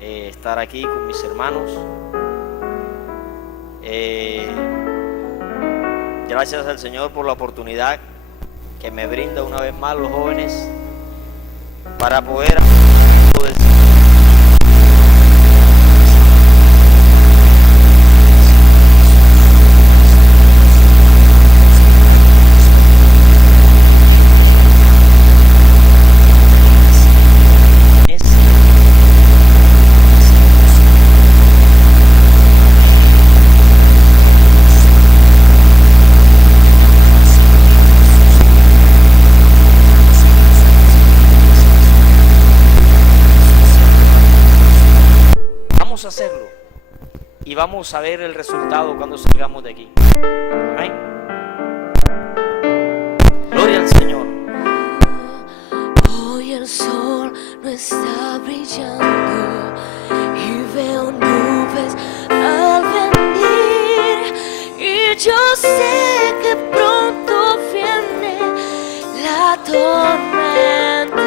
estar aquí con mis hermanos. Gracias al Señor por la oportunidad que me brinda una vez más los jóvenes para poder hacerlo y vamos a ver el resultado cuando salgamos de aquí. Amén. Gloria al Señor. Hoy el sol no está brillando y veo nubes al venir, y yo sé que pronto viene la tormenta,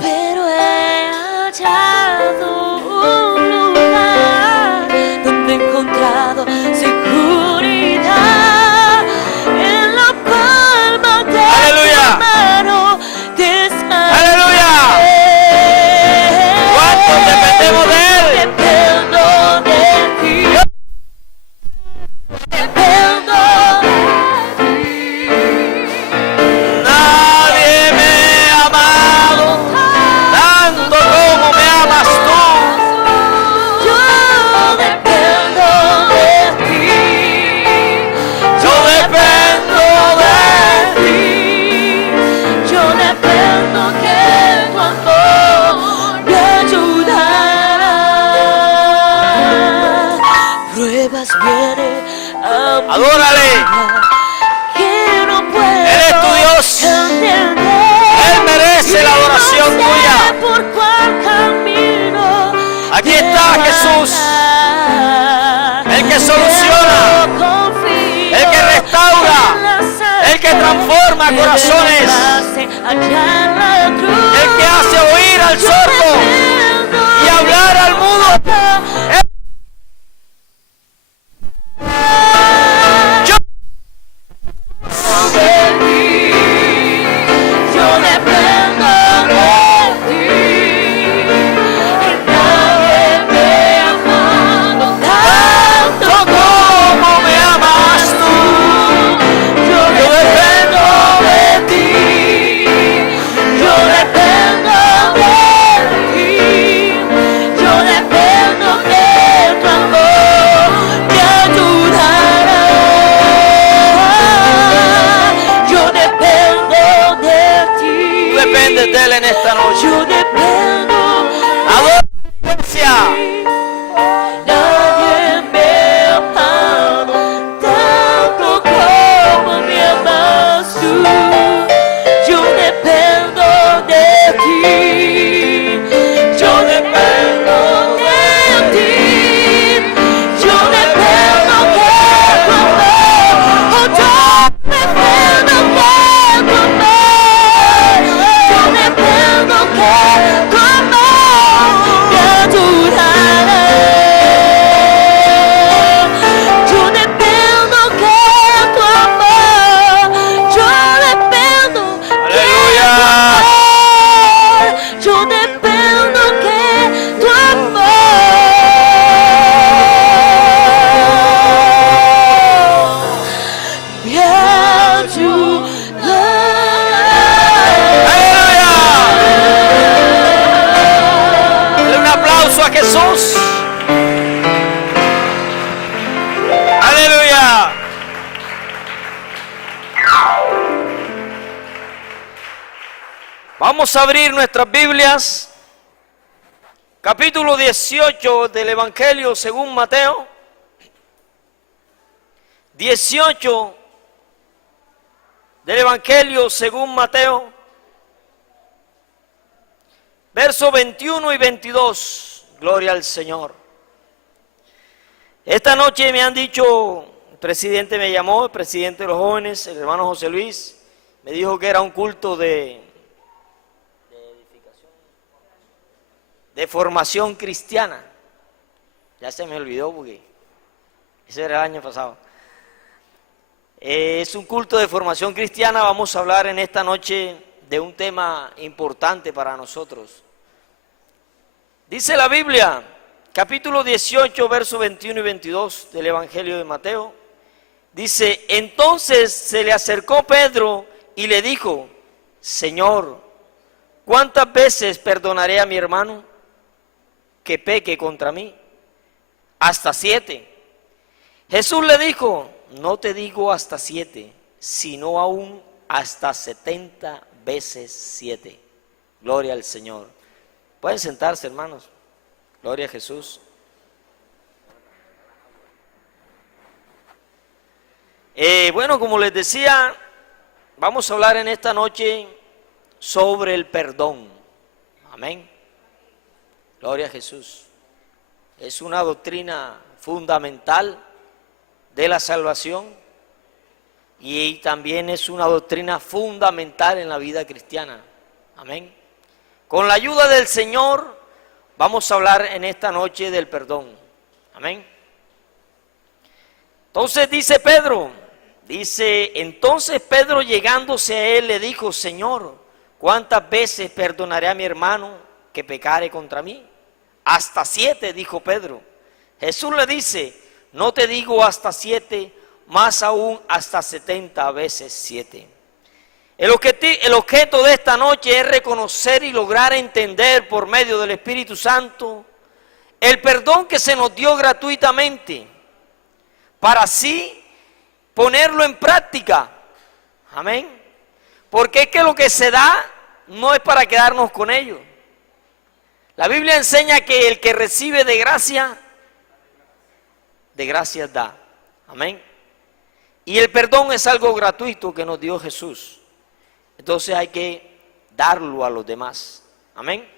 pero he hallado encontrado seguridad en la palma de tu mano. ¡Aleluya! ¿Cuántos dependemos de Él? Dependo de ti. Dependo de ti. Nadie me ha amado tanto como me amas tú. Adórale. Él es tu Dios. Él merece la adoración tuya. Aquí está Jesús, el que soluciona, el que restaura, el que transforma corazones, el que hace oír al sordo y hablar al mudo. De Él en esta noche. Yo dependo. Adorancia. Nadie me ha amado tanto como me amas tú. Yo dependo de ti. Yo dependo de ti. Yo dependo de tu amor. Oh, yo dependo de tu amor. Jesús. Aleluya. Vamos a abrir nuestras Biblias, capítulo 18 del Evangelio según Mateo. 18 del Evangelio según Mateo, versos 21 y 22. Gloria al Señor. Esta noche me han dicho, el presidente me llamó, el presidente de los jóvenes, el hermano José Luis, me dijo que era un culto de de formación cristiana. Ya se me olvidó porque ese era el año pasado. Es un culto de formación cristiana. Vamos a hablar en esta noche de un tema importante para nosotros. Dice la Biblia, capítulo 18, versos 21 y 22 del Evangelio de Mateo. Dice, entonces se le acercó Pedro y le dijo, Señor, ¿cuántas veces perdonaré a mi hermano que peque contra mí? Hasta 7. Jesús le dijo, no te digo hasta 7, sino aún hasta 70 veces 7. Gloria al Señor. Pueden sentarse, hermanos. Gloria a Jesús. Bueno, como les decía, vamos a hablar en esta noche sobre el perdón. Amén. Gloria a Jesús. Es una doctrina fundamental de la salvación y también es una doctrina fundamental en la vida cristiana. Amén. Con la ayuda del Señor vamos a hablar en esta noche del perdón. Amén. Entonces entonces Pedro llegándose a él le dijo, Señor, ¿cuántas veces perdonaré a mi hermano que pecare contra mí? Hasta 7, dijo Pedro. Jesús le dice, no te digo hasta 7, más aún hasta 70 veces 7. El objeto de esta noche es reconocer y lograr entender por medio del Espíritu Santo el perdón que se nos dio gratuitamente, para así ponerlo en práctica. Amén. Porque es que lo que se da no es para quedarnos con ello. La Biblia enseña que el que recibe de gracias da. Amén. Y el perdón es algo gratuito que nos dio Jesús. Entonces hay que darlo a los demás. Amén.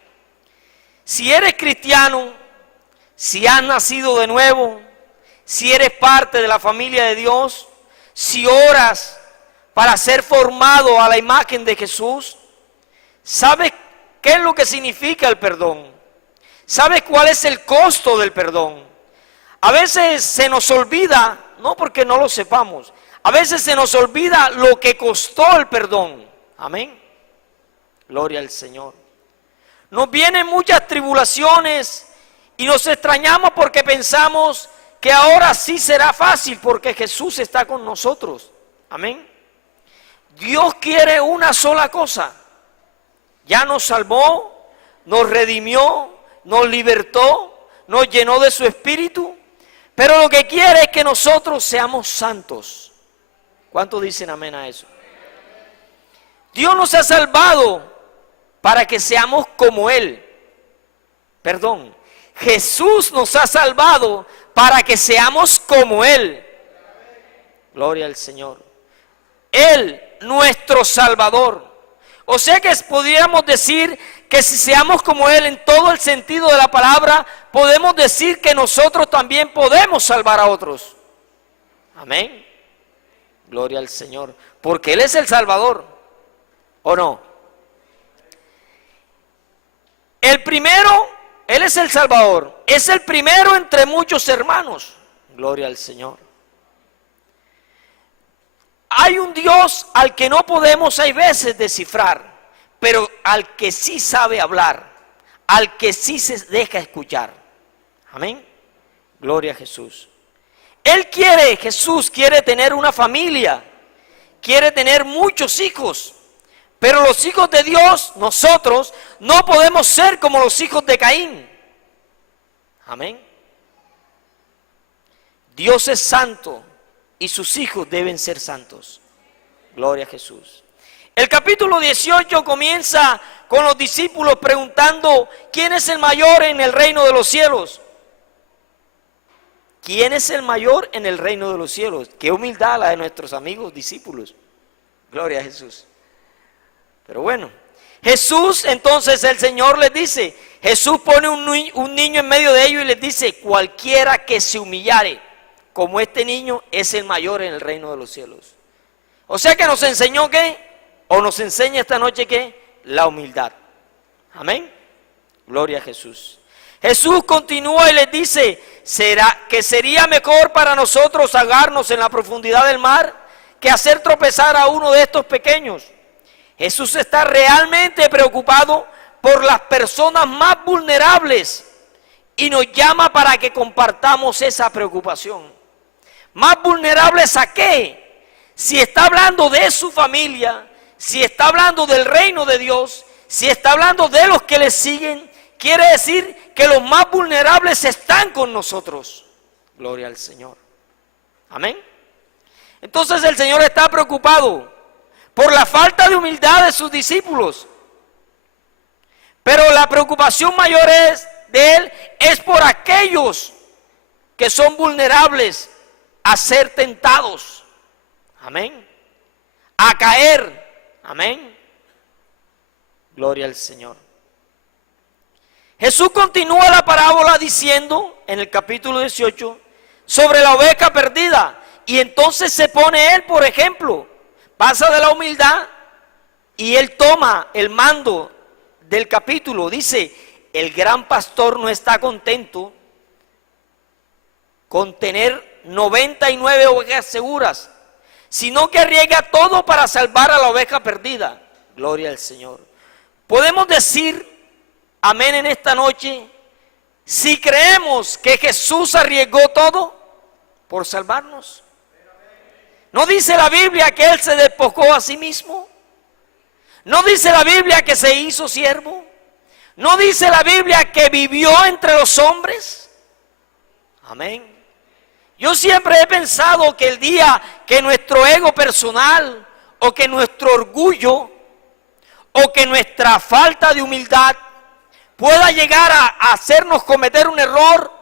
Si eres cristiano, si has nacido de nuevo, si eres parte de la familia de Dios, si oras para ser formado a la imagen de Jesús, ¿sabes qué es lo que significa el perdón? ¿Sabes cuál es el costo del perdón? A veces se nos olvida, no porque no lo sepamos, a veces se nos olvida lo que costó el perdón. Amén. Gloria al Señor. Nos vienen muchas tribulaciones y nos extrañamos porque pensamos que ahora sí será fácil porque Jesús está con nosotros. Amén. Dios quiere una sola cosa. Ya nos salvó, nos redimió, nos libertó, nos llenó de su espíritu. Pero lo que quiere es que nosotros seamos santos. ¿Cuántos dicen amén a eso? Dios nos ha salvado para que seamos como Él. Perdón, Jesús nos ha salvado para que seamos como Él. Gloria al Señor. Él, nuestro Salvador. O sea que podríamos decir que si seamos como Él en todo el sentido de la palabra, podemos decir que nosotros también podemos salvar a otros. Amén. Gloria al Señor. Porque Él es el Salvador. ¿O no? El primero, Él es el Salvador. Es el primero entre muchos hermanos. Gloria al Señor. Hay un Dios al que no podemos hay veces descifrar, pero al que sí sabe hablar, al que sí se deja escuchar. Amén. Gloria a Jesús. Jesús quiere tener una familia, quiere tener muchos hijos, pero los hijos de Dios, nosotros, no podemos ser como los hijos de Caín. Amén. Dios es santo y sus hijos deben ser santos. Gloria a Jesús. El capítulo 18 comienza con los discípulos preguntando: ¿quién es el mayor en el reino de los cielos? ¿Quién es el mayor en el reino de los cielos? Qué humildad la de nuestros amigos discípulos. Gloria a Jesús. Pero bueno, Jesús, entonces el Señor les dice, Jesús pone un niño en medio de ellos y les dice: cualquiera que se humillare como este niño es el mayor en el reino de los cielos. O sea que nos enseñó ¿qué? O nos enseña esta noche ¿qué? La humildad. Amén. Gloria a Jesús. Jesús continúa y les dice, sería mejor para nosotros ahogarnos en la profundidad del mar que hacer tropezar a uno de estos pequeños. Jesús está realmente preocupado por las personas más vulnerables y nos llama para que compartamos esa preocupación. ¿Más vulnerables a qué? Si está hablando de su familia, si está hablando del reino de Dios, si está hablando de los que le siguen, quiere decir que los más vulnerables están con nosotros. Gloria al Señor. Amén. Entonces el Señor está preocupado por la falta de humildad de sus discípulos. Pero la preocupación mayor de Él es por aquellos que son vulnerables a ser tentados. Amén. A caer. Amén. Gloria al Señor. Jesús continúa la parábola diciendo en el capítulo 18 sobre la oveja perdida. Y entonces se pone Él, por ejemplo, pasa de la humildad y Él toma el mando del capítulo. Dice, el gran pastor no está contento con tener 99 ovejas seguras, sino que arriesga todo para salvar a la oveja perdida. Gloria al Señor. Podemos decir amén en esta noche si creemos que Jesús arriesgó todo por salvarnos. ¿No dice la Biblia que Él se despojó a sí mismo? ¿No dice la Biblia que se hizo siervo? ¿No dice la Biblia que vivió entre los hombres? Amén. Yo siempre he pensado que el día que nuestro ego personal o que nuestro orgullo o que nuestra falta de humildad pueda llegar a hacernos cometer un error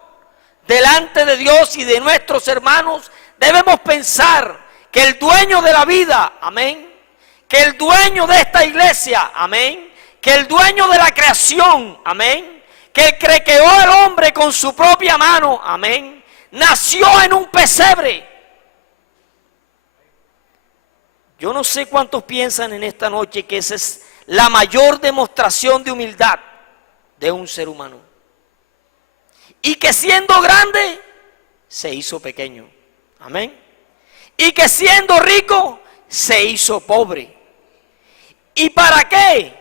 delante de Dios y de nuestros hermanos, debemos pensar que el dueño de la vida, amén, que el dueño de esta iglesia, amén, que el dueño de la creación, amén, que el que creó al hombre con su propia mano, amén, nació en un pesebre. Yo no sé cuántos piensan en esta noche que esa es la mayor demostración de humildad de un ser humano. Y que siendo grande, se hizo pequeño. Amén. Y que siendo rico, se hizo pobre. ¿Y para qué?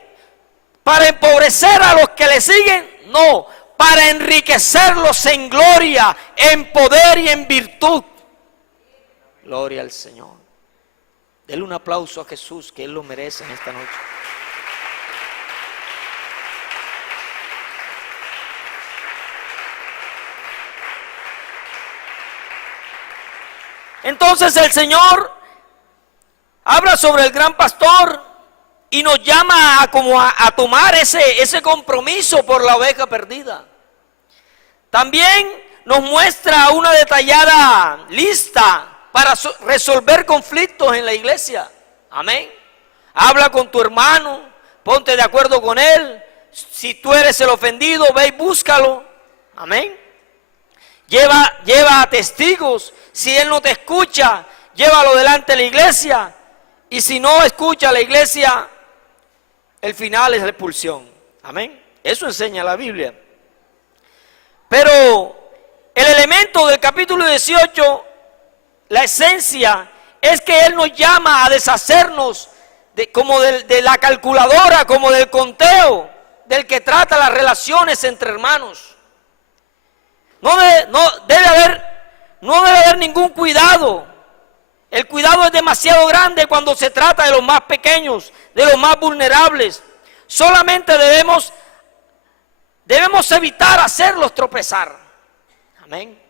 ¿Para empobrecer a los que le siguen? No, para enriquecerlos en gloria, en poder y en virtud. Gloria al Señor. Denle un aplauso a Jesús, que Él lo merece en esta noche. Entonces el Señor habla sobre el gran pastor y nos llama a tomar ese compromiso por la oveja perdida. También nos muestra una detallada lista para resolver conflictos en la iglesia. Amén. Habla con tu hermano, ponte de acuerdo con él. Si tú eres el ofendido, ve y búscalo. Amén. Lleva a testigos. Si él no te escucha, llévalo delante de la iglesia. Y si no escucha a la iglesia, el final es la expulsión. Amén. Eso enseña la Biblia. Pero el elemento del capítulo 18, la esencia, es que Él nos llama a deshacernos como de la calculadora, como del conteo, del que trata las relaciones entre hermanos. No debe haber ningún cuidado. El cuidado es demasiado grande cuando se trata de los más pequeños, de los más vulnerables. Solamente debemos evitar hacerlos tropezar. Amén.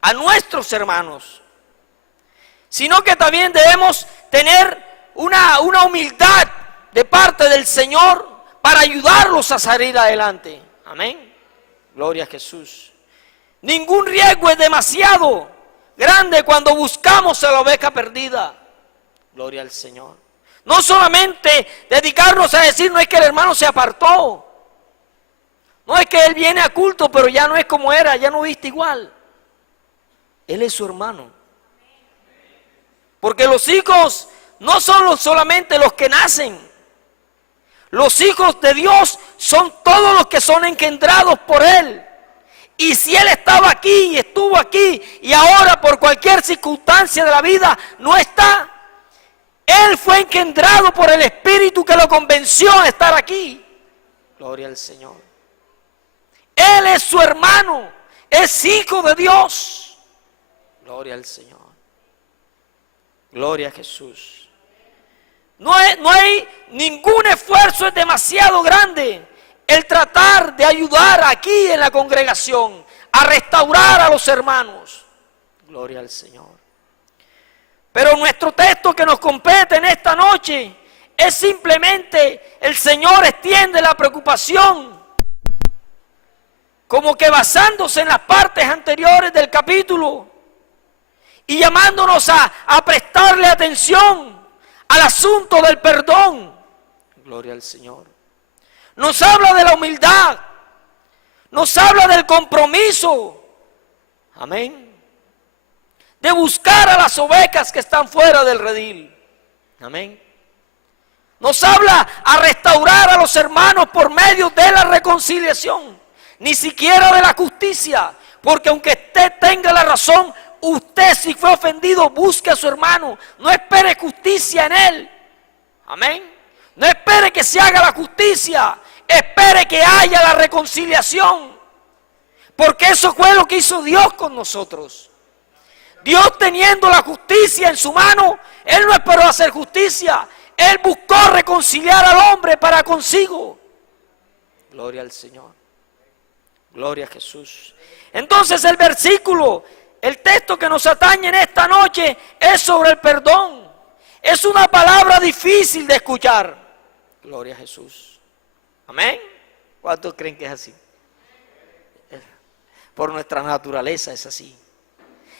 A nuestros hermanos. Sino que también debemos tener una humildad de parte del Señor para ayudarlos a salir adelante. Amén. Gloria a Jesús. Ningún riesgo es demasiado grande cuando buscamos a la oveja perdida. Gloria al Señor. No solamente dedicarnos a decir, no es que el hermano se apartó. No es que él viene a culto, pero ya no es como era, ya no viste igual. Él es su hermano. Porque los hijos no son solamente los que nacen. Los hijos de Dios son todos los que son engendrados por Él. Y si Él estaba aquí y estuvo aquí y ahora por cualquier circunstancia de la vida no está, Él fue engendrado por el Espíritu que lo convenció a estar aquí. Gloria al Señor. Él es su hermano, es hijo de Dios. Gloria al Señor. Gloria a Jesús. No hay ningún esfuerzo, es demasiado grande el tratar de ayudar aquí en la congregación a restaurar a los hermanos. Gloria al Señor. Pero nuestro texto que nos compete en esta noche es simplemente el Señor extiende la preocupación, como que basándose en las partes anteriores del capítulo y llamándonos a prestarle atención al asunto del perdón. Gloria al Señor. Nos habla de la humildad, nos habla del compromiso, amén, de buscar a las ovejas que están fuera del redil, amén. Nos habla a restaurar a los hermanos por medio de la reconciliación, ni siquiera de la justicia, porque aunque usted tenga la razón, usted si fue ofendido, busque a su hermano, no espere justicia en él, amén. No espere que se haga la justicia, espere que haya la reconciliación, porque eso fue lo que hizo Dios con nosotros. Dios teniendo la justicia en su mano, Él no esperó hacer justicia, Él buscó reconciliar al hombre para consigo. Gloria al Señor, gloria a Jesús. Entonces el versículo, el texto que nos atañe en esta noche es sobre el perdón. Es una palabra difícil de escuchar. Gloria a Jesús. Amén. ¿Cuántos creen que es así? Por nuestra naturaleza es así.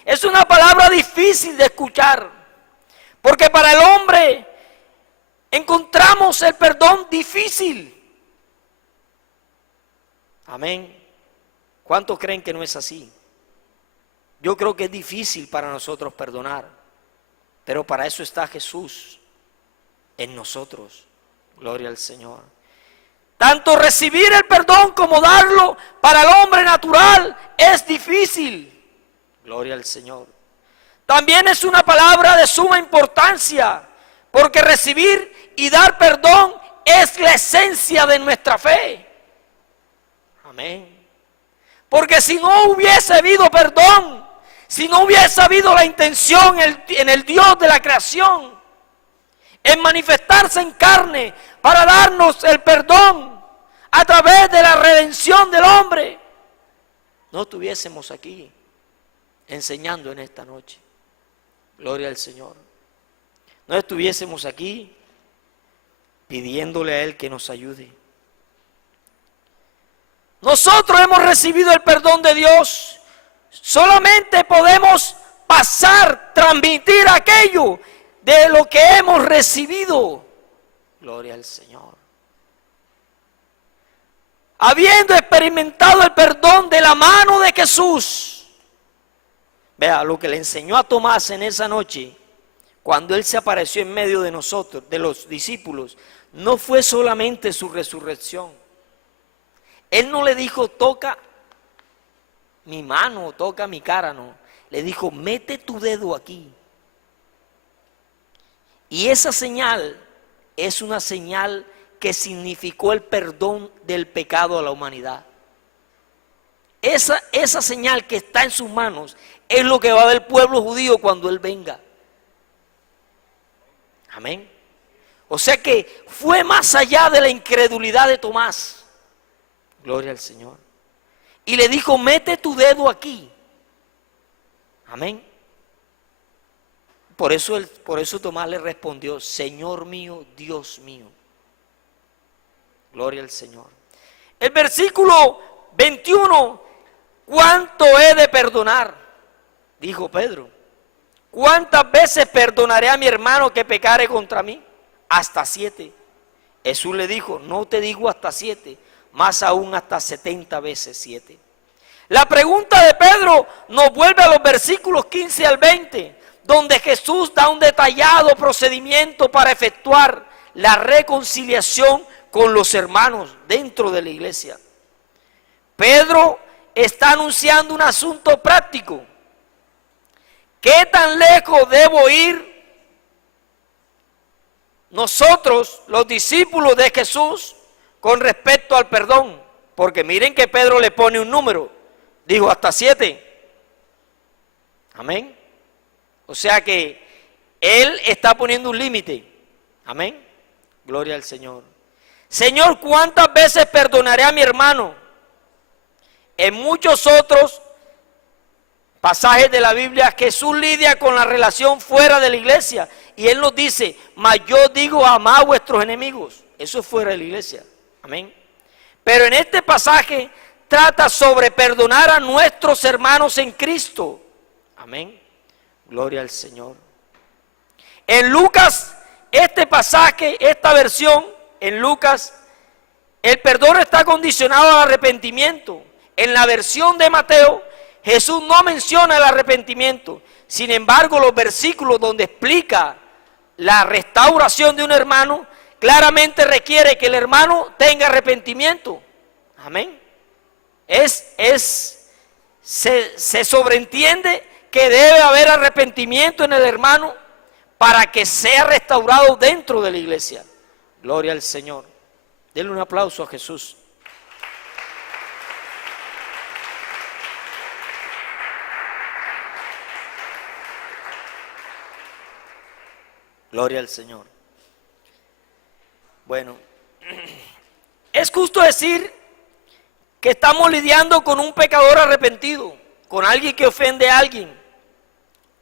Es una palabra difícil de escuchar, porque para el hombre encontramos el perdón difícil. Amén. ¿Cuántos creen que no es así? Yo creo que es difícil para nosotros perdonar, pero para eso está Jesús en nosotros. Gloria al Señor. Tanto recibir el perdón como darlo para el hombre natural es difícil. Gloria al Señor. También es una palabra de suma importancia, porque recibir y dar perdón es la esencia de nuestra fe. Amén. Porque si no hubiese habido perdón, si no hubiese habido la intención en el Dios de la creación, en manifestarse en carne para darnos el perdón a través de la redención del hombre, no estuviésemos aquí enseñando en esta noche. Gloria al Señor. No estuviésemos aquí pidiéndole a Él que nos ayude. Nosotros hemos recibido el perdón de Dios. Solamente podemos pasar, transmitir aquello de lo que hemos recibido. Gloria al Señor. Habiendo experimentado el perdón de la mano de Jesús. Vea lo que le enseñó a Tomás en esa noche, cuando Él se apareció en medio de nosotros, de los discípulos. No fue solamente su resurrección. Él no le dijo, toca mi mano, toca mi cara, no. Le dijo, mete tu dedo aquí. Y esa señal es una señal que significó el perdón del pecado a la humanidad. Esa señal que está en sus manos es lo que va a ver el pueblo judío cuando Él venga. Amén. O sea que fue más allá de la incredulidad de Tomás. Gloria al Señor. Y le dijo, mete tu dedo aquí. Amén. Por eso Tomás le respondió, Señor mío, Dios mío. Gloria al Señor. El versículo 21, ¿cuánto he de perdonar? Dijo Pedro. ¿Cuántas veces perdonaré a mi hermano que pecare contra mí? Hasta 7. Jesús le dijo, no te digo hasta 7, más aún hasta 70 veces 7. La pregunta de Pedro nos vuelve a los versículos 15 al 20, donde Jesús da un detallado procedimiento para efectuar la reconciliación con los hermanos dentro de la iglesia. Pedro está anunciando un asunto práctico. ¿Qué tan lejos debo ir nosotros, los discípulos de Jesús, con respecto al perdón? Porque miren que Pedro le pone un número. Dijo hasta 7. Amén. O sea que él está poniendo un límite. Amén. Gloria al Señor. Señor, ¿cuántas veces perdonaré a mi hermano? En muchos otros pasajes de la Biblia, Jesús lidia con la relación fuera de la iglesia. Y Él nos dice, mas yo digo, amad a vuestros enemigos. Eso es fuera de la iglesia. Amén. Pero en este pasaje trata sobre perdonar a nuestros hermanos en Cristo. Amén. Gloria al Señor. En Lucas, este pasaje, esta versión, en Lucas, el perdón está condicionado al arrepentimiento. En la versión de Mateo, Jesús no menciona el arrepentimiento. Sin embargo, los versículos donde explica la restauración de un hermano, claramente requiere que el hermano tenga arrepentimiento. Amén. Se sobreentiende que debe haber arrepentimiento en el hermano para que sea restaurado dentro de la iglesia. Gloria al Señor. Denle un aplauso a Jesús. Gloria al Señor. Bueno, es justo decir que estamos lidiando con un pecador arrepentido, con alguien que ofende a alguien.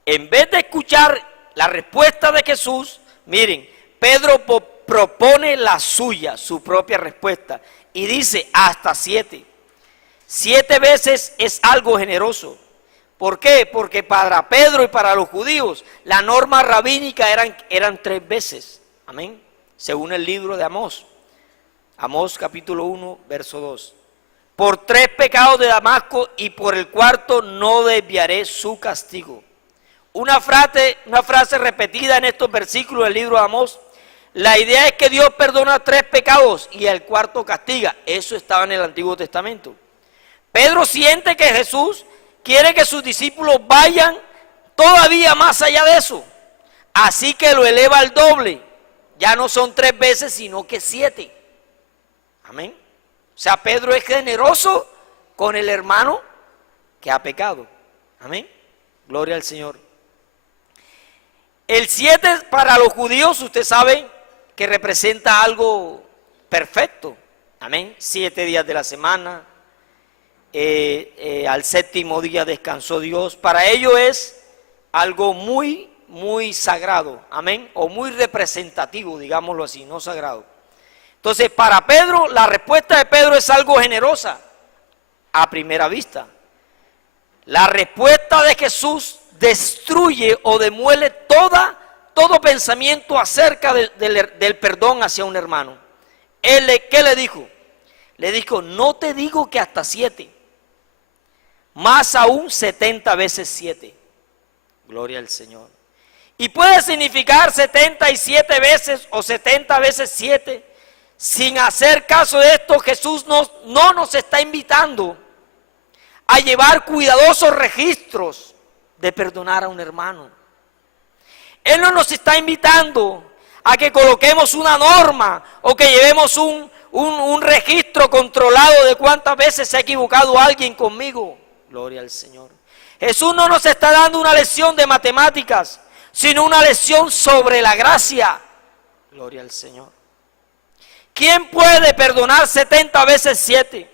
En vez de escuchar la respuesta de Jesús, miren, Pedro propone la suya, su propia respuesta, y dice hasta 7. 7 veces es algo generoso. ¿Por qué? Porque para Pedro y para los judíos la norma rabínica eran 3 veces. Amén. Según el libro de Amós. Amós capítulo 1, verso 2. Por 3 pecados de Damasco y por el 4 no desviaré su castigo. Una frase repetida en estos versículos del libro de Amós. La idea es que Dios perdona 3 pecados y el 4 castiga. Eso estaba en el Antiguo Testamento. Pedro siente que Jesús quiere que sus discípulos vayan todavía más allá de eso. Así que lo eleva al doble. Ya no son 3 veces, sino que 7. Amén. O sea, Pedro es generoso con el hermano que ha pecado. Amén. Gloria al Señor. El 7 para los judíos, usted sabe que representa algo perfecto. Amén. 7 días de la semana. Al 7º día descansó Dios. Para ellos es algo muy, muy sagrado. Amén. O muy representativo, digámoslo así, no sagrado. Entonces, para Pedro, la respuesta de Pedro es algo generosa a primera vista. La respuesta de Jesús destruye o demuele todo pensamiento acerca del perdón hacia un hermano. ¿Qué le dijo? Le dijo, no te digo que hasta 7, más aún 70 veces 7. Gloria al Señor. Y puede significar 77 veces o 70 veces 7. Sin hacer caso de esto, Jesús no nos está invitando a llevar cuidadosos registros de perdonar a un hermano. Él no nos está invitando a que coloquemos una norma o que llevemos un registro controlado de cuántas veces se ha equivocado alguien conmigo. Gloria al Señor. Jesús no nos está dando una lección de matemáticas, sino una lección sobre la gracia. Gloria al Señor. ¿Quién puede perdonar 70 veces 7?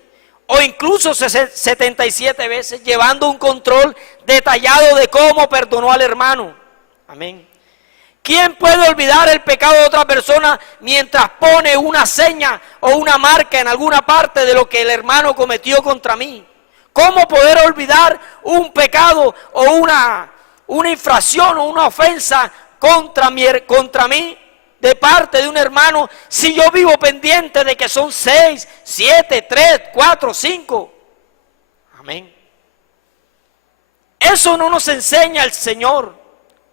O incluso 77 veces, llevando un control detallado de cómo perdonó al hermano. Amén. ¿Quién puede olvidar el pecado de otra persona mientras pone una seña o una marca en alguna parte de lo que el hermano cometió contra mí? ¿Cómo poder olvidar un pecado o una infracción o una ofensa contra mí de parte de un hermano si yo vivo pendiente de que son 6, 7, 3, 4, 5? Amén. Eso no nos enseña el Señor.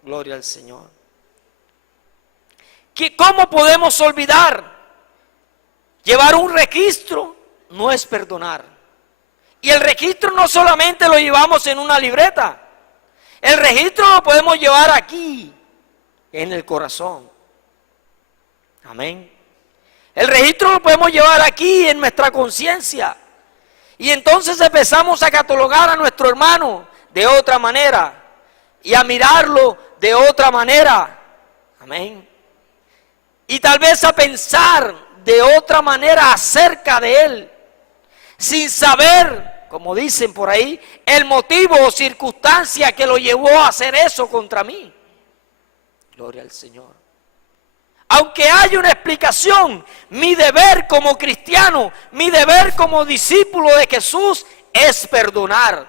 Gloria al Señor. ¿Cómo podemos olvidar Llevar un registro no es perdonar. Y el registro no solamente lo llevamos en una libreta. El registro lo podemos llevar aquí, en el corazón. Amén. El registro lo podemos llevar aquí en nuestra conciencia. Y entonces empezamos a catalogar a nuestro hermano de otra manera y a mirarlo de otra manera. Amén. Y tal vez a pensar de otra manera acerca de él, sin saber, como dicen por ahí, el motivo o circunstancia que lo llevó a hacer eso contra mí. Gloria al Señor. Aunque haya una explicación, mi deber como cristiano, mi deber como discípulo de Jesús es perdonar.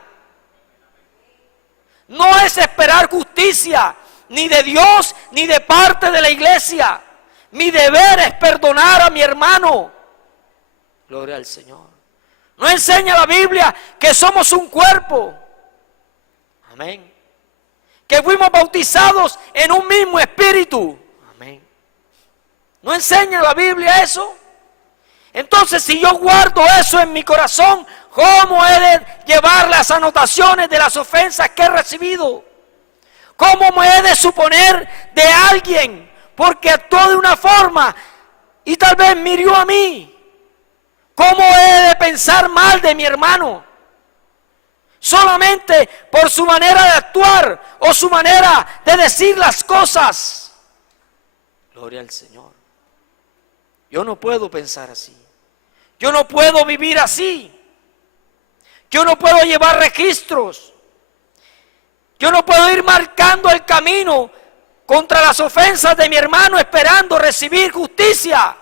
No es esperar justicia, ni de Dios, ni de parte de la iglesia. Mi deber es perdonar a mi hermano. Gloria al Señor. ¿No enseña la Biblia que somos un cuerpo? Amén. Que fuimos bautizados en un mismo espíritu. Amén. ¿No enseña la Biblia eso? Entonces, si yo guardo eso en mi corazón, ¿cómo he de llevar las anotaciones de las ofensas que he recibido? ¿Cómo me he de suponer de alguien porque actuó de una forma y tal vez me hirió a mí? ¿Cómo he de pensar mal de mi hermano? Solamente por su manera de actuar o su manera de decir las cosas. Gloria al Señor. Yo no puedo pensar así. Yo no puedo vivir así. Yo no puedo llevar registros. Yo no puedo ir marcando el camino contra las ofensas de mi hermano esperando recibir justicia.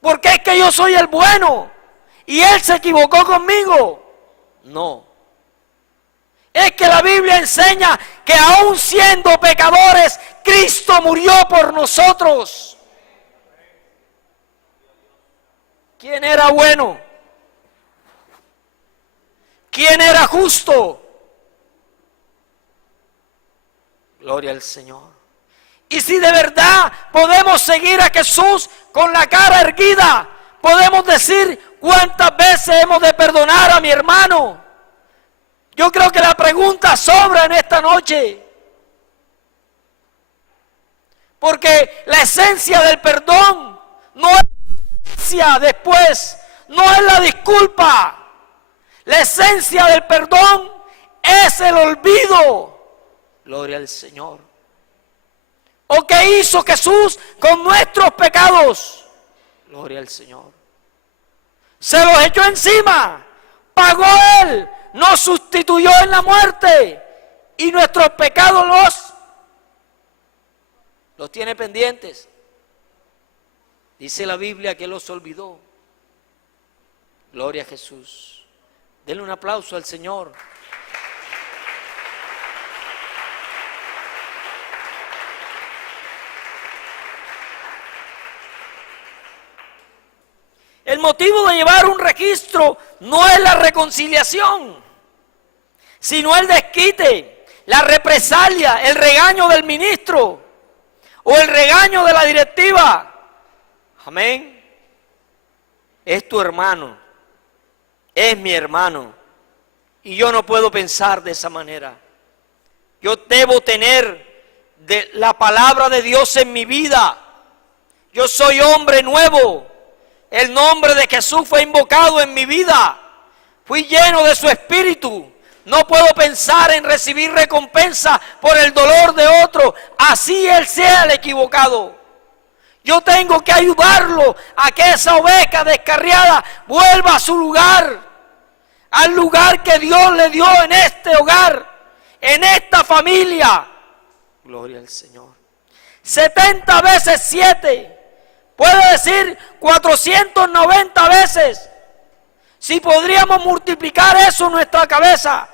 Porque es que yo soy el bueno y él se equivocó conmigo. No. Es que la Biblia enseña que aún siendo pecadores, Cristo murió por nosotros. ¿Quién era bueno? ¿Quién era justo? Gloria al Señor. Y si de verdad podemos seguir a Jesús con la cara erguida, podemos decir cuántas veces hemos de perdonar a mi hermano. Yo creo que la pregunta sobra en esta noche. Porque la esencia del perdón no es después, no es la disculpa. La esencia del perdón es el olvido. Gloria al Señor. ¿O qué hizo Jesús con nuestros pecados? Gloria al Señor. Se los echó encima, pagó Él, nos sustituyó en la muerte y nuestros pecados los tiene pendientes. Dice la Biblia que los olvidó. Gloria a Jesús. Denle un aplauso al Señor. El motivo de llevar un registro no es la reconciliación, sino el desquite, la represalia, el regaño del ministro o el regaño de la directiva. Amén. Es tu hermano, es mi hermano, y yo no puedo pensar de esa manera. Yo debo tener la palabra de Dios en mi vida. Yo soy hombre nuevo. El nombre de Jesús fue invocado en mi vida. Fui lleno de su espíritu. No puedo pensar en recibir recompensa por el dolor de otro, así él sea el equivocado. Yo tengo que ayudarlo a que esa oveja descarriada vuelva a su lugar, al lugar que Dios le dio en este hogar, en esta familia. Gloria al Señor. 70 veces 7, puede decir 490 veces, si podríamos multiplicar eso en nuestra cabeza.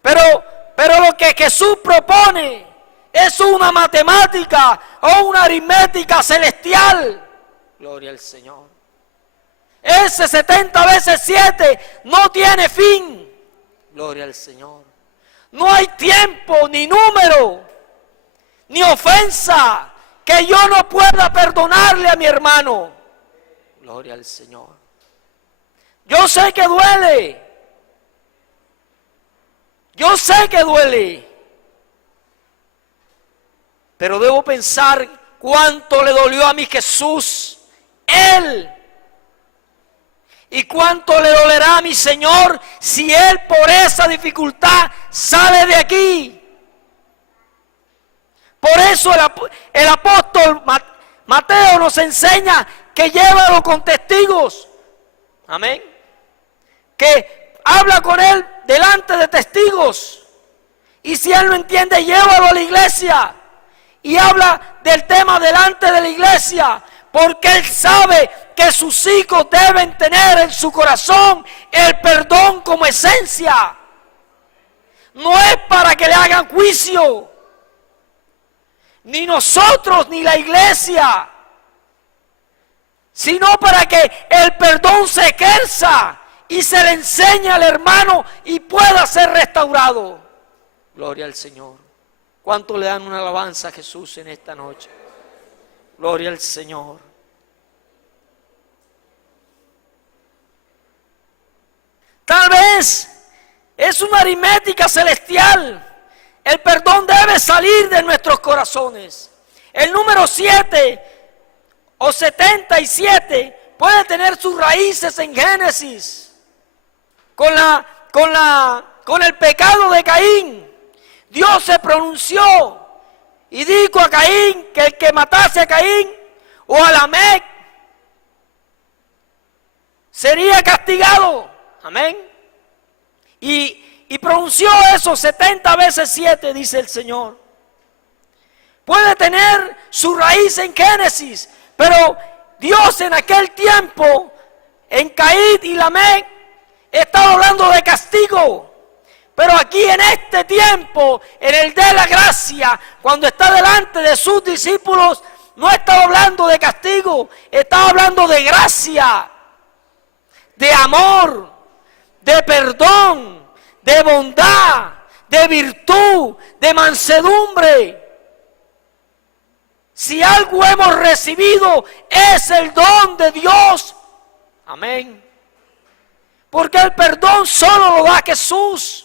Pero lo que Jesús propone es una matemática o una aritmética celestial. Gloria al Señor. Ese 70 veces 7 no tiene fin. Gloria al Señor. No hay tiempo, ni número, ni ofensa que yo no pueda perdonarle a mi hermano. Gloria al Señor. Yo sé que duele. Yo sé que duele. Pero debo pensar cuánto le dolió a mi Jesús, Él. Y cuánto le dolerá a mi Señor si Él por esa dificultad sale de aquí. Por eso el apóstol Mateo nos enseña que llévalo con testigos. Amén. Que habla con Él delante de testigos. Y si Él no entiende, llévalo a la iglesia. Y habla del tema delante de la iglesia, porque Él sabe que sus hijos deben tener en su corazón el perdón como esencia. No es para que le hagan juicio, ni nosotros ni la iglesia, sino para que el perdón se ejerza y se le enseñe al hermano y pueda ser restaurado. Gloria al Señor. ¿Cuánto le dan una alabanza a Jesús en esta noche? Gloria al Señor. Tal vez es una aritmética celestial. El perdón debe salir de nuestros corazones. El número 7 o 77 puede tener sus raíces en Génesis. Con el pecado de Caín. Dios se pronunció y dijo a Caín que el que matase a Caín o a Lamec sería castigado. Amén. Y pronunció eso 70 veces 7, dice el Señor. Puede tener su raíz en Génesis, pero Dios en aquel tiempo, en Caín y Lamec, estaba hablando de castigo. Pero aquí en este tiempo, en el de la gracia, cuando está delante de sus discípulos, no estaba hablando de castigo, estaba hablando de gracia, de amor, de perdón, de bondad, de virtud, de mansedumbre. Si algo hemos recibido, es el don de Dios. Amén. Porque el perdón solo lo da Jesús.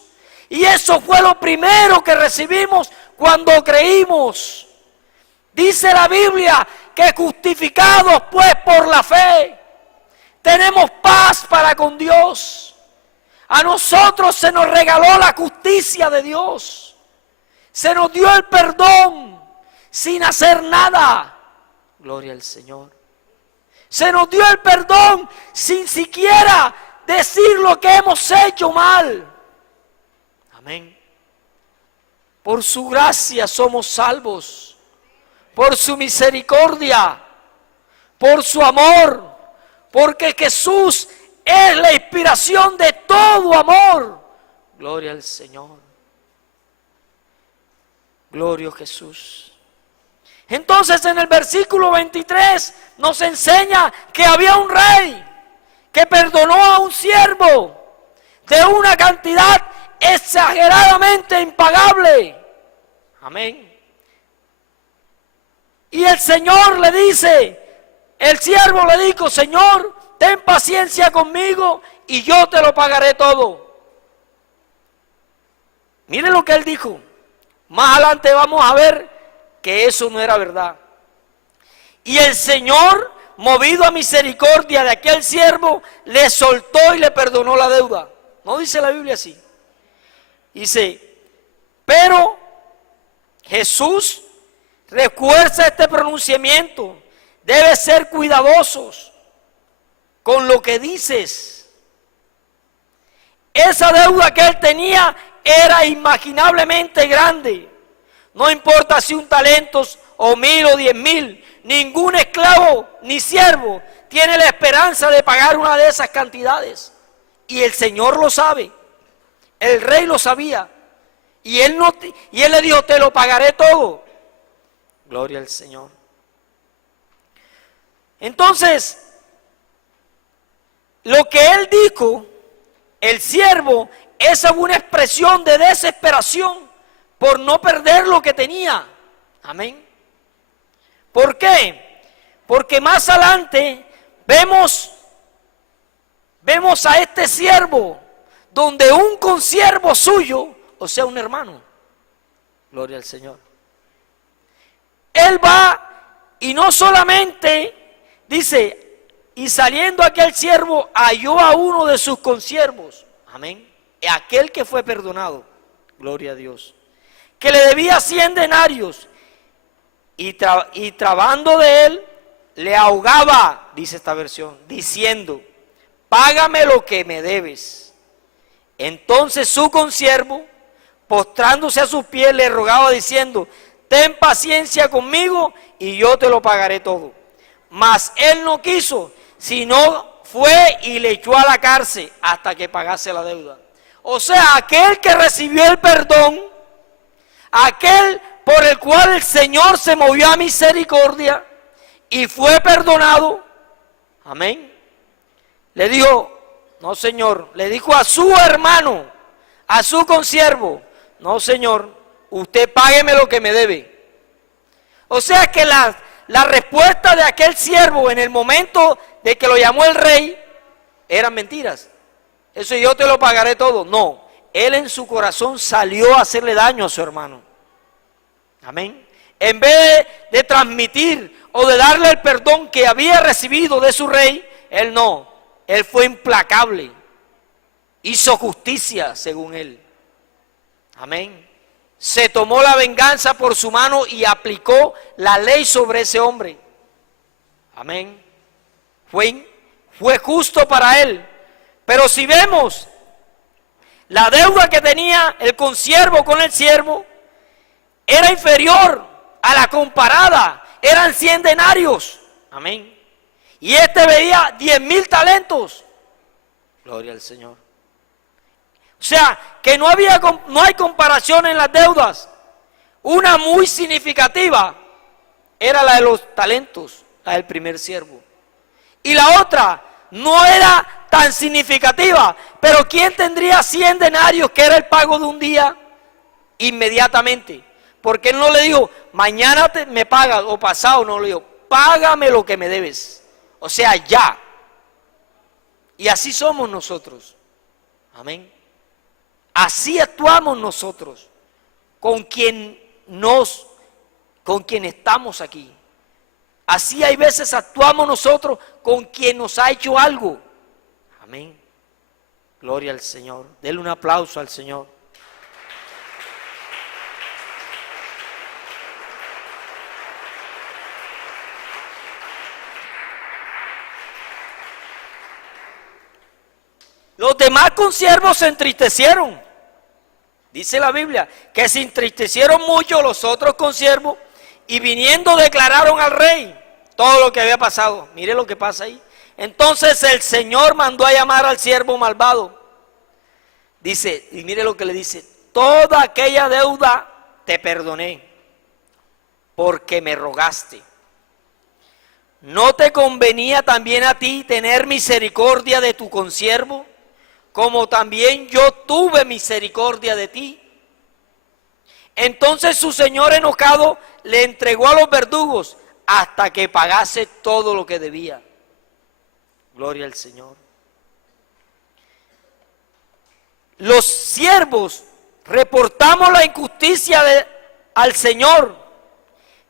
Y eso fue lo primero que recibimos cuando creímos. Dice la Biblia que justificados pues por la fe, tenemos paz para con Dios. A nosotros se nos regaló la justicia de Dios. Se nos dio el perdón sin hacer nada. Gloria al Señor. Se nos dio el perdón sin siquiera decir lo que hemos hecho mal. Amén. Por su gracia somos salvos, por su misericordia, por su amor, porque Jesús es la inspiración de todo amor. Gloria al Señor. Gloria a Jesús. Entonces en el versículo 23 nos enseña que había un rey que perdonó a un siervo de una cantidad exageradamente impagable. Amén. Y el Señor le dice, el siervo le dijo: Señor, ten paciencia conmigo y yo te lo pagaré todo. Miren lo que él dijo. Más adelante vamos a ver que eso no era verdad. Y el Señor, movido a misericordia de aquel siervo, le soltó y le perdonó la deuda. ¿No dice la Biblia así? Dice, pero Jesús refuerza este pronunciamiento. Debes ser cuidadosos con lo que dices. Esa deuda que él tenía era inimaginablemente grande. No importa si 1 talento o 1000 o 10,000, ningún esclavo ni siervo tiene la esperanza de pagar una de esas cantidades. Y el Señor lo sabe. El rey lo sabía. Y él le dijo: te lo pagaré todo. Gloria al Señor. Entonces, lo que él dijo, el siervo, es una expresión de desesperación por no perder lo que tenía. Amén. ¿Por qué? Porque más adelante vemos a este siervo, donde un consiervo suyo, o sea, un hermano, gloria al Señor, él va y no solamente dice, y saliendo aquel siervo halló a uno de sus consiervos, amén, aquel que fue perdonado, gloria a Dios, que le debía 100 denarios, y trabando de él, le ahogaba, dice esta versión, diciendo, págame lo que me debes. Entonces su consiervo, postrándose a sus pies, le rogaba diciendo, ten paciencia conmigo y yo te lo pagaré todo. Mas él no quiso, sino fue y le echó a la cárcel hasta que pagase la deuda. O sea, aquel que recibió el perdón, aquel por el cual el Señor se movió a misericordia y fue perdonado, amén, le dijo, no Señor, le dijo a su hermano, a su consiervo, no Señor, usted págueme lo que me debe. O sea que la respuesta de aquel siervo en el momento de que lo llamó el rey, eran mentiras. Eso yo te lo pagaré todo. No, él en su corazón salió a hacerle daño a su hermano. Amén. En vez de transmitir o de darle el perdón que había recibido de su rey, él no. Él fue implacable. Hizo justicia según él. Amén. Se tomó la venganza por su mano y aplicó la ley sobre ese hombre. Amén. Fue justo para él. Pero si vemos la deuda que tenía el consiervo con el siervo, era inferior a la comparada, eran 100 denarios, amén, y este veía 10,000 talentos, gloria al Señor. O sea, que no hay comparación en las deudas. Una muy significativa era la de los talentos, la del primer siervo, y la otra no era tan significativa, pero ¿quién tendría 100 denarios, que era el pago de un día, inmediatamente? Porque él no le dijo, mañana me pagas, o pasado, no le dijo, págame lo que me debes. O sea, ya. Y así somos nosotros. Amén. Así actuamos nosotros con quien estamos aquí. Así hay veces actuamos nosotros con quien nos ha hecho algo. Amén. Gloria al Señor. Denle un aplauso al Señor. Los demás consiervos se entristecieron. Dice la Biblia que se entristecieron mucho los otros consiervos y viniendo declararon al rey todo lo que había pasado. Mire lo que pasa ahí. Entonces el Señor mandó a llamar al siervo malvado. Dice, y mire lo que le dice, toda aquella deuda te perdoné porque me rogaste. ¿No te convenía también a ti tener misericordia de tu consiervo, como también yo tuve misericordia de ti? Entonces su señor enojado le entregó a los verdugos hasta que pagase todo lo que debía. Gloria al Señor. Los siervos reportamos la injusticia al Señor,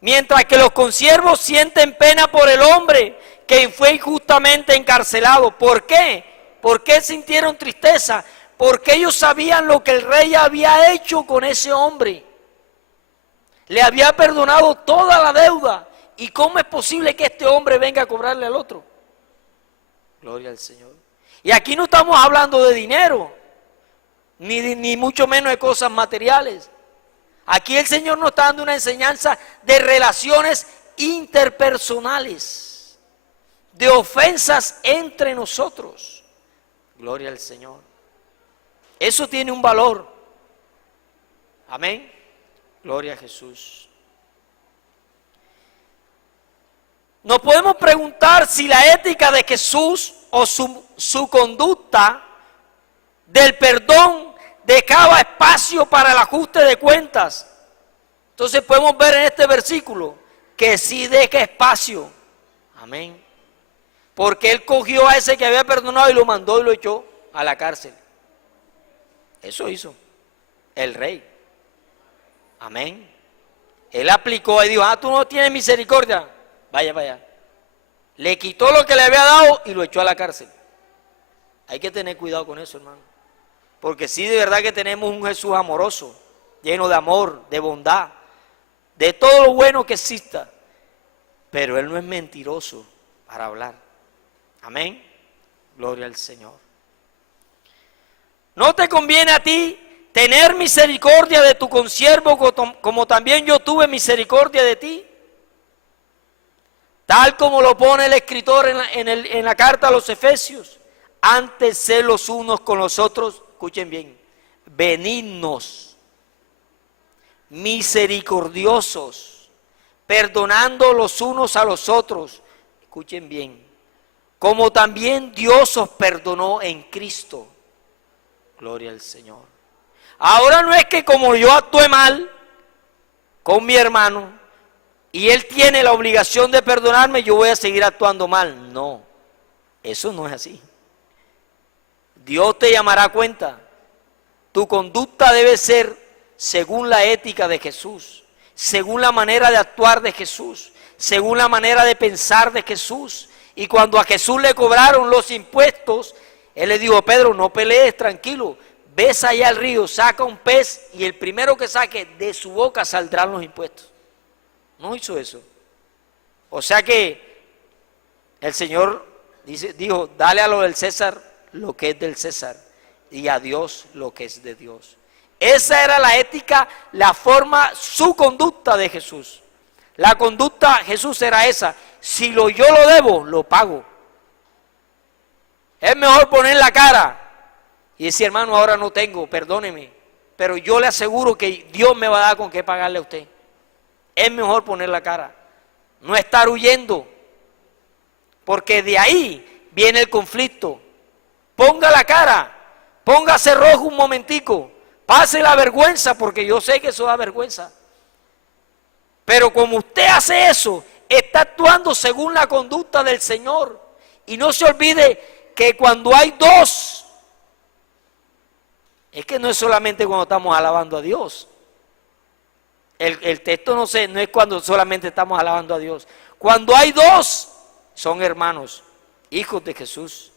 mientras que los consiervos sienten pena por el hombre que fue injustamente encarcelado. ¿Por qué? ¿Por qué sintieron tristeza? Porque ellos sabían lo que el rey había hecho con ese hombre. Le había perdonado toda la deuda. ¿Y cómo es posible que este hombre venga a cobrarle al otro? Gloria al Señor. Y aquí no estamos hablando de dinero, ni mucho menos de cosas materiales. Aquí el Señor nos está dando una enseñanza de relaciones interpersonales, de ofensas entre nosotros. Gloria al Señor. Eso tiene un valor. Amén. Gloria a Jesús. Nos podemos preguntar si la ética de Jesús o su conducta del perdón dejaba espacio para el ajuste de cuentas. Entonces podemos ver en este versículo que sí deja espacio. Amén. Porque él cogió a ese que había perdonado y lo mandó y lo echó a la cárcel. Eso hizo el rey. Amén. Él aplicó y dijo, tú no tienes misericordia. Vaya, vaya. Le quitó lo que le había dado y lo echó a la cárcel. Hay que tener cuidado con eso, hermano. Porque sí, de verdad que tenemos un Jesús amoroso, lleno de amor, de bondad, de todo lo bueno que exista. Pero Él no es mentiroso para hablar. Amén. Gloria al Señor. ¿No te conviene a ti tener misericordia de tu consiervo como también yo tuve misericordia de ti? Tal como lo pone el escritor en la carta a los Efesios. Antes sé los unos con los otros, escuchen bien, benignos, misericordiosos, perdonando los unos a los otros, escuchen bien, como también Dios os perdonó en Cristo. Gloria al Señor. Ahora no es que como yo actué mal con mi hermano y él tiene la obligación de perdonarme, yo voy a seguir actuando mal. No, eso no es así. Dios te llamará a cuenta. Tu conducta debe ser según la ética de Jesús, según la manera de actuar de Jesús, según la manera de pensar de Jesús. Y cuando a Jesús le cobraron los impuestos, Él le dijo, Pedro, no pelees, tranquilo, ves allá al río, saca un pez y el primero que saque de su boca saldrán los impuestos. No hizo eso. O sea que el Señor dijo, dale a lo del César lo que es del César y a Dios lo que es de Dios. Esa era la ética, la forma, su conducta de Jesús. La conducta de Jesús era esa. Si yo lo debo, lo pago. Es mejor poner la cara y decir, hermano, ahora no tengo, perdóneme, pero yo le aseguro que Dios me va a dar con qué pagarle a usted. Es mejor poner la cara, no estar huyendo, porque de ahí viene el conflicto. Ponga la cara, póngase rojo un momentico, pase la vergüenza, porque yo sé que eso da vergüenza. Pero como usted hace eso, está actuando según la conducta del Señor. Y no se olvide que cuando hay dos, es que no es solamente cuando estamos alabando a Dios. El texto no es cuando solamente estamos alabando a Dios. Cuando hay dos, son hermanos, hijos de Jesús.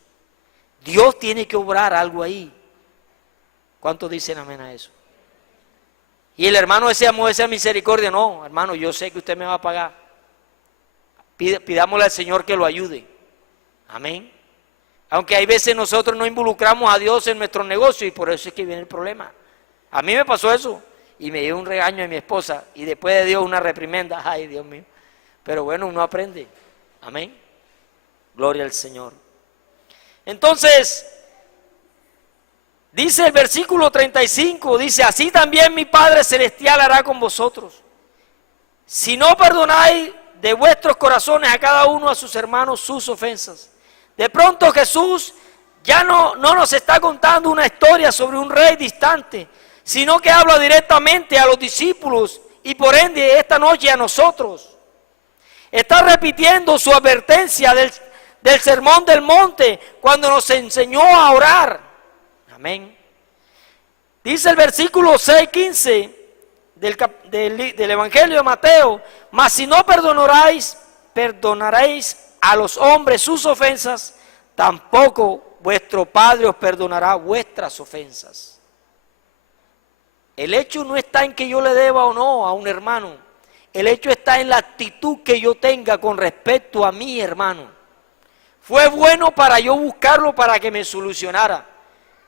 Dios tiene que obrar algo ahí. ¿Cuántos dicen amén a eso? Y el hermano ese amor, esa misericordia, no, hermano, yo sé que usted me va a pagar. Pidámosle al Señor que lo ayude. Amén. Aunque hay veces nosotros no involucramos a Dios en nuestro negocio y por eso es que viene el problema. A mí me pasó eso y me dio un regaño de mi esposa y después de Dios una reprimenda. Ay, Dios mío. Pero bueno, uno aprende. Amén. Gloria al Señor. Entonces, dice el versículo 35, dice, así también mi Padre Celestial hará con vosotros. Si no perdonáis de vuestros corazones a cada uno a sus hermanos sus ofensas. De pronto Jesús ya no nos está contando una historia sobre un rey distante, sino que habla directamente a los discípulos y por ende esta noche a nosotros. Está repitiendo su advertencia del sermón del monte cuando nos enseñó a orar. Amén. Dice el versículo 6:15 del Evangelio de Mateo, mas si no perdonaréis a los hombres sus ofensas, tampoco vuestro Padre os perdonará vuestras ofensas. El hecho no está en que yo le deba o no a un hermano. El hecho está en la actitud que yo tenga con respecto a mi hermano. Fue bueno para yo buscarlo para que me solucionara,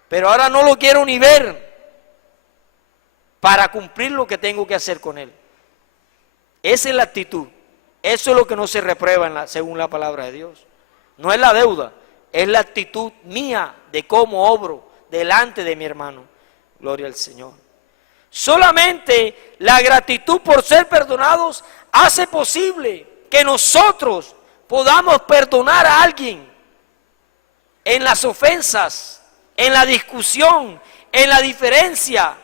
pero ahora no lo quiero ni ver para cumplir lo que tengo que hacer con él. Esa es la actitud. Eso es lo que no se reprueba según la palabra de Dios. No es la deuda, es la actitud mía de cómo obro delante de mi hermano. Gloria al Señor. Solamente la gratitud por ser perdonados hace posible que nosotros podamos perdonar a alguien en las ofensas, en la discusión, en la diferencia.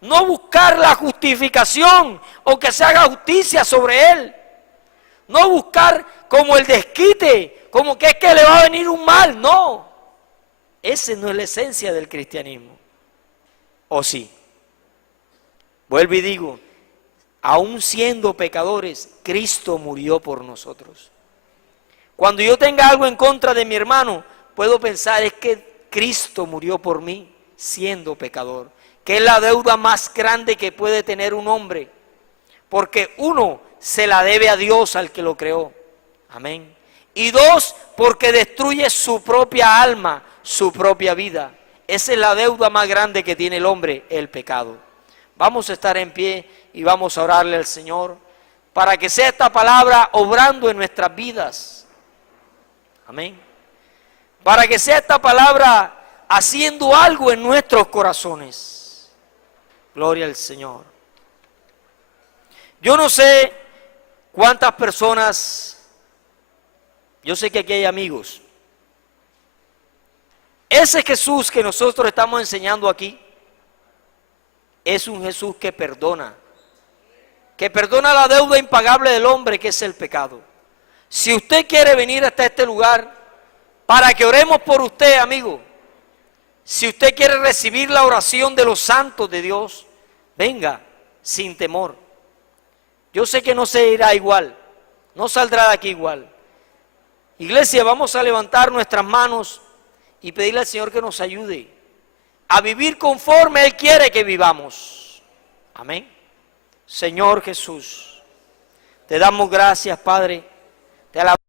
No buscar la justificación o que se haga justicia sobre él. No buscar como el desquite, como que es que le va a venir un mal. No, esa no es la esencia del cristianismo. ¿O sí? Vuelvo y digo, aún siendo pecadores, Cristo murió por nosotros. Cuando yo tenga algo en contra de mi hermano, puedo pensar, es que Cristo murió por mí siendo pecador, que es la deuda más grande que puede tener un hombre, porque uno, se la debe a Dios, al que lo creó, amén, y dos, porque destruye su propia alma, su propia vida. Esa es la deuda más grande que tiene el hombre, el pecado. Vamos a estar en pie y vamos a orarle al Señor para que sea esta palabra obrando en nuestras vidas, amén, para que sea esta palabra haciendo algo en nuestros corazones. Gloria al Señor. Yo no sé cuántas personas, yo sé que aquí hay amigos. Ese Jesús que nosotros estamos enseñando aquí es un Jesús que perdona la deuda impagable del hombre, que es el pecado. Si usted quiere venir hasta este lugar para que oremos por usted, amigo, si usted quiere recibir la oración de los santos de Dios, venga sin temor. Yo sé que no se irá igual, no saldrá de aquí igual. Iglesia, vamos a levantar nuestras manos y pedirle al Señor que nos ayude a vivir conforme Él quiere que vivamos. Amén. Señor Jesús, te damos gracias, Padre. Te alabamos.